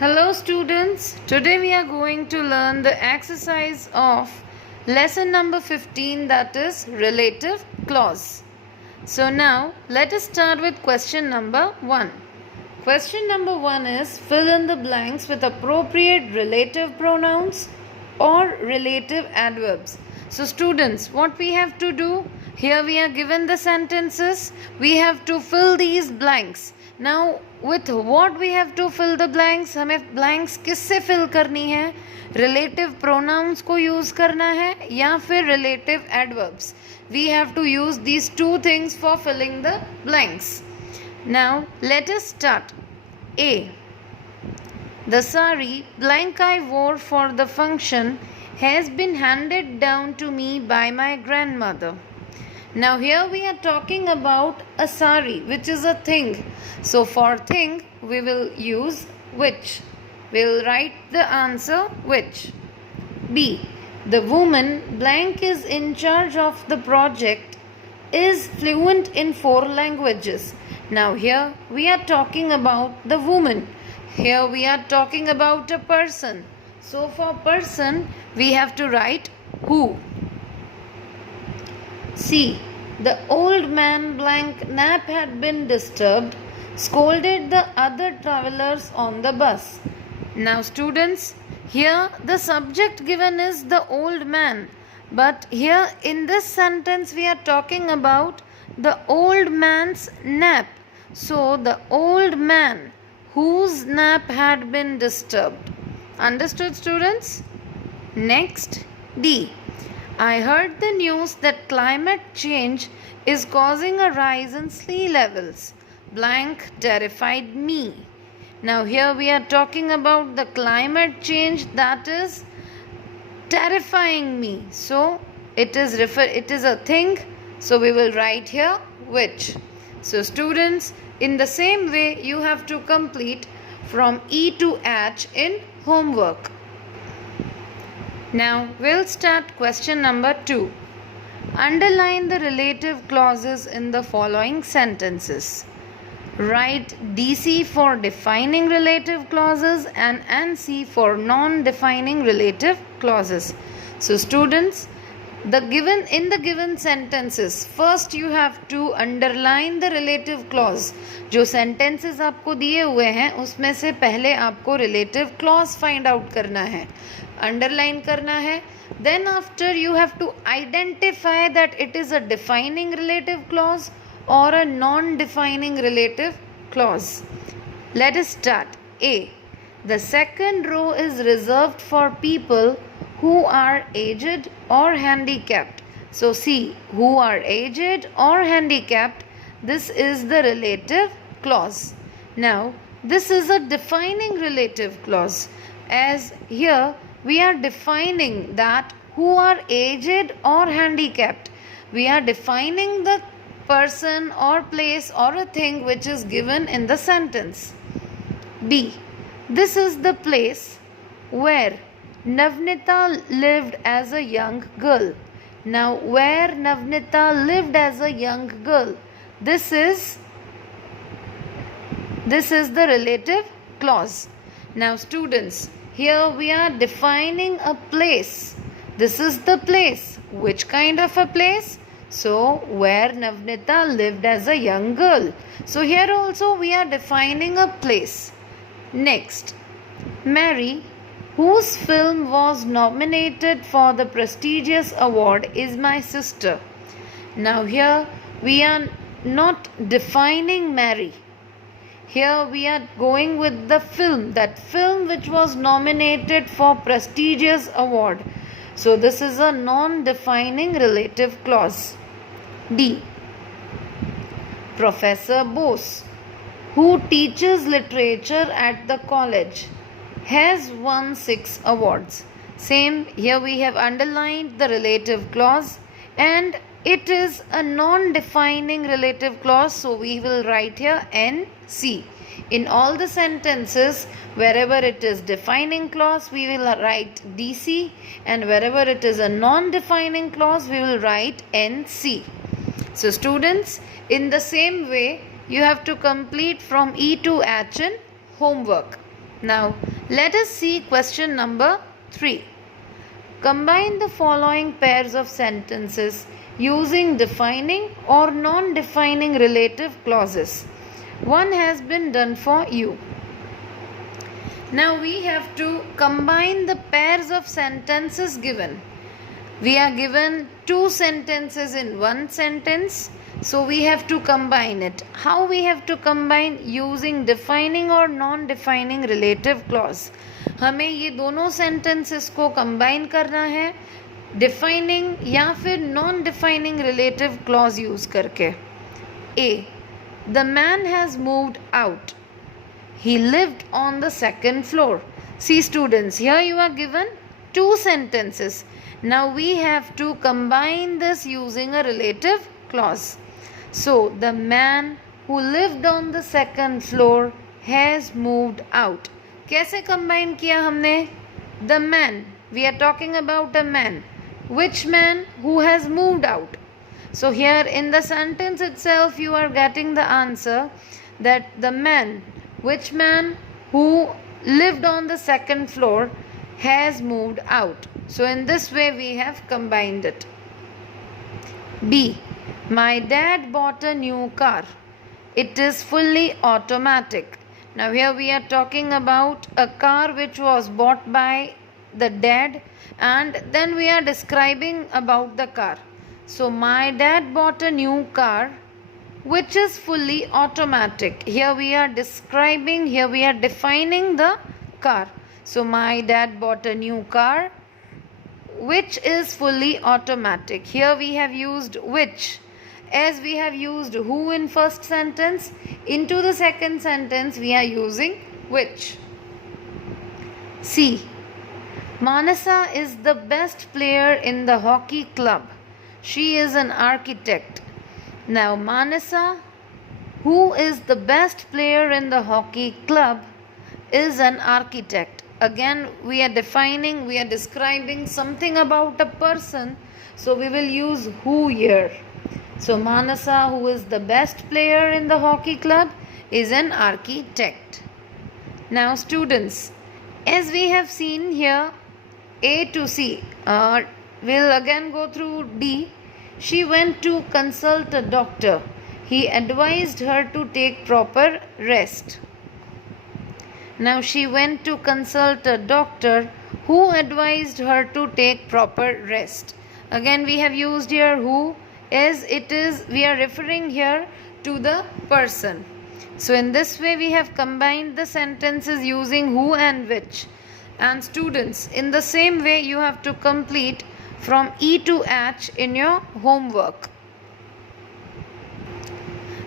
Hello students, today we are going to learn the exercise of lesson number 15, that is relative clause. So now let us start with question number 1. Question number 1 is fill in the blanks with appropriate relative pronouns or relative adverbs. So students, what we have to do, here we are given the sentences, we have to fill these blanks. Now with what we have to fill the blanks, हमें blanks किससे fill करनी है, relative pronouns को use करना है या फिर relative adverbs. We have to use these two things for filling the blanks. Now let us start. A. The sari blank I wore for the function has been handed down to me by my grandmother. Now here we are talking about a sari, which is a thing. So for thing we will use which. We will write the answer which. B. The woman blank is in charge of the project is fluent in 4 languages. Now here we are talking about the woman. Here we are talking about a person. So for person we have to write who. C. The old man blank nap had been disturbed, scolded the other travelers on the bus. Now students, here the subject given is the old man. But here in this sentence we are talking about the old man's nap. So the old man whose nap had been disturbed. Understood students? Next, D. I heard the news that climate change is causing a rise in sea levels. Blank terrified me. Now here we are talking about the climate change that is terrifying me. So it is a thing. So we will write here which. So students, in the same way you have to complete from E to H in homework. Now we'll start question number 2. Underline the relative clauses in the following sentences. Write DC for defining relative clauses and NC for non-defining relative clauses. So students, in the given sentences, first you have to underline the relative clause. जो sentences आपको दिए हुए हैं उसमें से पहले आपको relative clause find out करना है, underline करना है. Then after you have to identify that it is a defining relative clause or a non-defining relative clause. Let us start. A. The second row is reserved for people who are aged or handicapped. So see, who are aged or handicapped, this is the relative clause. Now this is a defining relative clause, as here we are defining that who are aged or handicapped. We are defining the person or place or a thing which is given in the sentence. B. This is the place where Navnita lived as a young girl. Now where Navnita lived as a young girl, this is the relative clause. Now students, here we are defining a place. This is the place. Which kind of a place? So where Navnita lived as a young girl. So here also we are defining a place. Next, Mary, whose film was nominated for the prestigious award, is my sister. Now here we are not defining Mary. Here we are going with the film, that film which was nominated for prestigious award. So this is a non-defining relative clause. D. Professor Bose, who teaches literature at the college, has won 6 awards. Same, here we have underlined the relative clause and it is a non-defining relative clause, so we will write here NC. In all the sentences, wherever it is defining clause, we will write DC, and wherever it is a non-defining clause, we will write NC. So students, in the same way, you have to complete from E to H in homework. Now Let us see question number 3. Combine the following pairs of sentences using defining or non-defining relative clauses. One has been done for you. Now we have to combine the pairs of sentences given. We are given 2 sentences in one sentence, so we have to combine it. How we have to combine? Using defining or non-defining relative clause. हमें ये दोनों sentences को combine करना है defining या फिर non-defining relative clause use करके. A. The man has moved out. He lived on the second floor. See students, here you are given 2 sentences. Now we have to combine this using a relative clause. So the man who lived on the second floor has moved out. कैसे combine किया हमने? The man, we are talking about a man. Which man? Who has moved out. So here in the sentence itself you are getting the answer that the man, which man who lived on the second floor has moved out. So in this way we have combined it. B. My dad bought a new car. It is fully automatic. Now here we are talking about a car which was bought by the dad, and then we are describing about the car. So my dad bought a new car which is fully automatic. Here we are describing, here we are defining the car. So my dad bought a new car which is fully automatic. Here we have used which. As we have used who in first sentence, into the second sentence we are using which. C. Manasa is the best player in the hockey club. She is an architect. Now Manasa, who is the best player in the hockey club, is an architect. Again we are defining, we are describing something about a person, so we will use who here. So Manasa, who is the best player in the hockey club, is an architect. Now students, as we have seen here A to C, we'll again go through D. She went to consult a doctor. He advised her to take proper rest. Now she went to consult a doctor who advised her to take proper rest. Again we have used here who, as it is we are referring here to the person. So in this way we have combined the sentences using who and which. And students, in the same way you have to complete from E to H in your homework.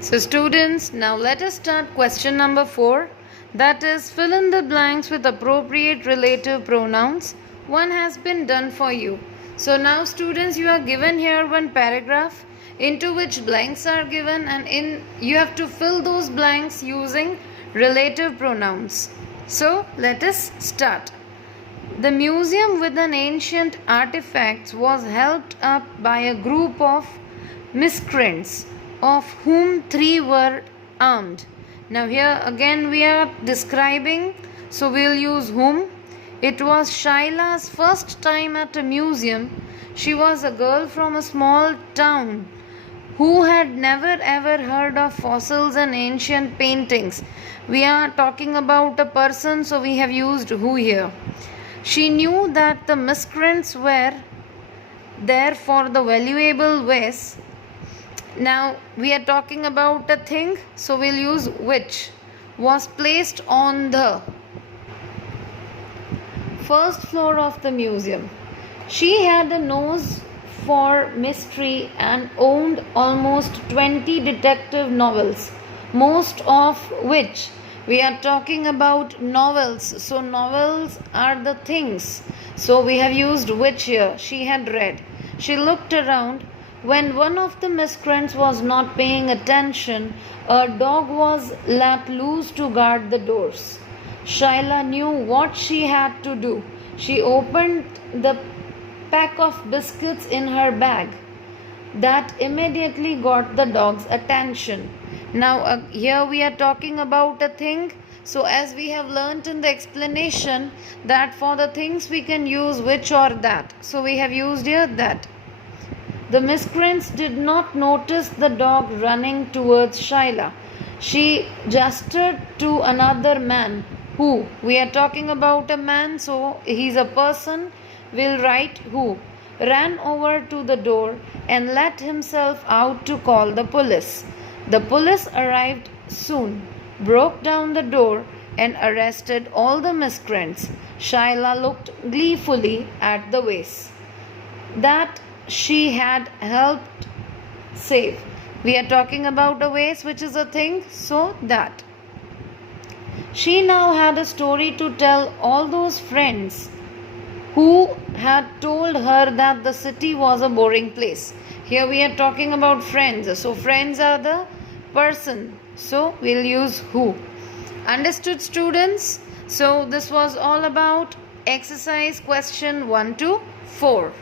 So students, now let us start question number 4, that is fill in the blanks with appropriate relative pronouns. One has been done for you. So now students, you are given here one paragraph into which blanks are given, and you have to fill those blanks using relative pronouns. So let us start. The museum with an ancient artifacts was helped up by a group of miscreants, of whom 3 were armed. Now here again we are describing, so we'll use whom. It was Shaila's first time at a museum. She was a girl from a small town who had never ever heard of fossils and ancient paintings. We are talking about a person, so we have used who here. She knew that the miscreants were there for the valuable wares. Now we are talking about a thing, so we'll use which was placed on the first floor of the museum. She had a nose for mystery and owned almost 20 detective novels, most of which we are talking about novels. So novels are the things, so we have used which here. She had read. She looked around. When one of the miscreants was not paying attention, a dog was let loose to guard the doors. Shaila knew what she had to do. She opened the pack of biscuits in her bag. That immediately got the dog's attention. Now here we are talking about a thing, So as we have learnt in the explanation that for the things we can use which or that. So we have used here that. The miscreants did not notice the dog running towards Shyla. She gestured to another man who, we are talking about a man, so he's a person, will write who, ran over to the door and let himself out to call the police. The police arrived soon, broke down the door, and arrested all the miscreants. Shyla looked gleefully at the vase that she had helped save. We are talking about a vase which is a thing, so that. She now had a story to tell all those friends who had told her that the city was a boring place. Here we are talking about friends. So friends are the person. So we'll use who. Understood, students? So this was all about exercise question 1 to 4.